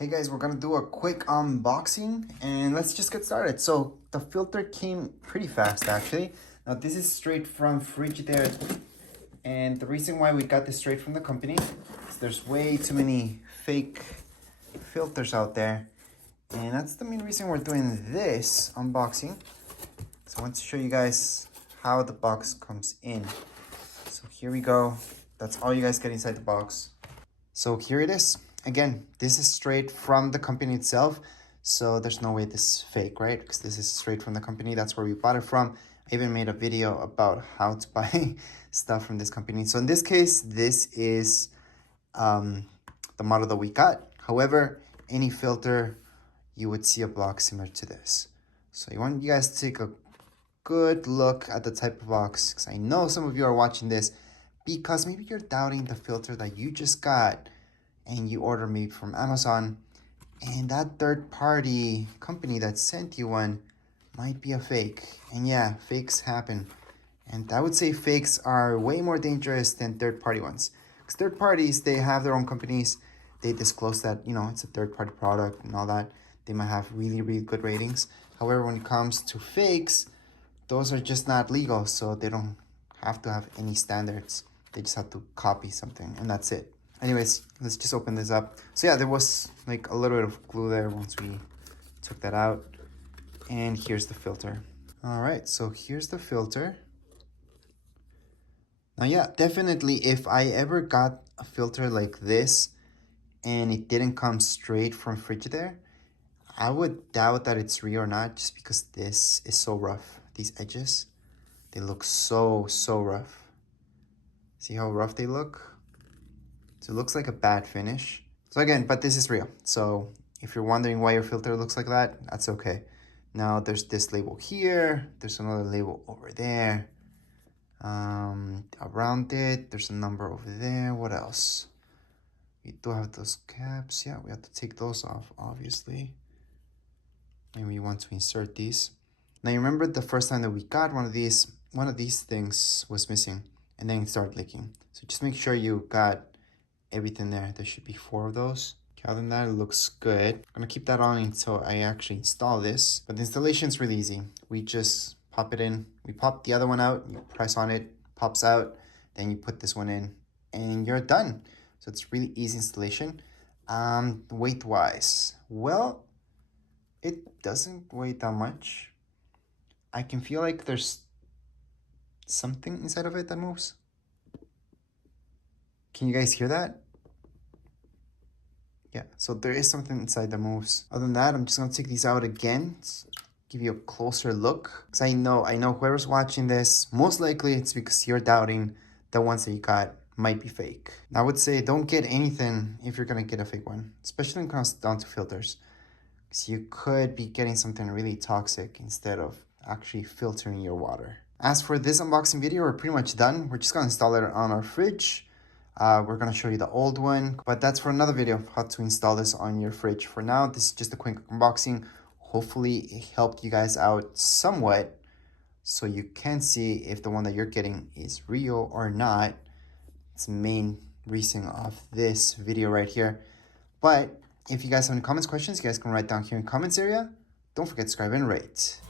Hey guys, we're gonna do a quick unboxing and let's just get started. So the filter came pretty fast actually. Now this is straight from Frigidaire, and the reason why we got this straight from the company is there's way too many fake filters out there, and that's the main reason we're doing this unboxing. So I want to show you guys how the box comes in. So here we go. That's all you guys get inside the box. So here it is. Again, this is straight from the company itself, so there's no way this is fake, right? Because this is straight from the company. That's where we bought it from. I even made a video about how to buy stuff from this company. So in this case, this is the model that we got. However, any filter, you would see a box similar to this. So I want you guys to take a good look at the type of box, because I know some of you are watching this because maybe you're doubting the filter that you just got and you order maybe from Amazon, and that third-party company that sent you one might be a fake. And yeah, fakes happen. And I would say fakes are way more dangerous than third-party ones. Because third parties, they have their own companies. They disclose that, you know, it's a third-party product and all that. They might have really, really good ratings. However, when it comes to fakes, those are just not legal, so they don't have to have any standards. They just have to copy something, and that's it. Anyways, let's just open this up. So yeah, there was like a little bit of glue there once we took that out. And here's the filter. All right, so here's the filter. Now yeah, definitely if I ever got a filter like this and it didn't come straight from Frigidaire, I would doubt that it's real or not, just because this is so rough. These edges, they look so rough. See how rough they look? So it looks like a bad finish. So again, but this is real. So if you're wondering why your filter looks like that, that's okay. Now there's this label here. There's another label over there. Around it, there's a number over there. What else? We do have those caps. Yeah, we have to take those off, obviously. And we want to insert these. Now you remember the first time that we got one of these things was missing, and then it started leaking. So just make sure you got everything there. There should be 4 of those. Other than that, it looks good. I'm gonna keep that on until I actually install this. But the installation is really easy. We just pop it in. We pop the other one out, you press on it, pops out, then you put this one in, and you're done. So it's really easy installation. Weight-wise, well, it doesn't weigh that much. I can feel like there's something inside of it that moves. Can you guys hear that? Yeah, so there is something inside that moves. Other than that, I'm just gonna take these out again, give you a closer look. Because I know whoever's watching this, most likely it's because you're doubting the ones that you got might be fake. I would say don't get anything if you're gonna get a fake one, especially when it comes down to filters. Because you could be getting something really toxic instead of actually filtering your water. As for this unboxing video, we're pretty much done. We're just gonna install it on our fridge. We're gonna show you the old one, but that's for another video of how to install this on your fridge. For now, this is just a quick unboxing. Hopefully it helped you guys out somewhat, so you can see if the one that you're getting is real or not. It's the main reason of this video right here. But if you guys have any comments, questions, you guys can write down here in the comments area. Don't forget to subscribe and rate.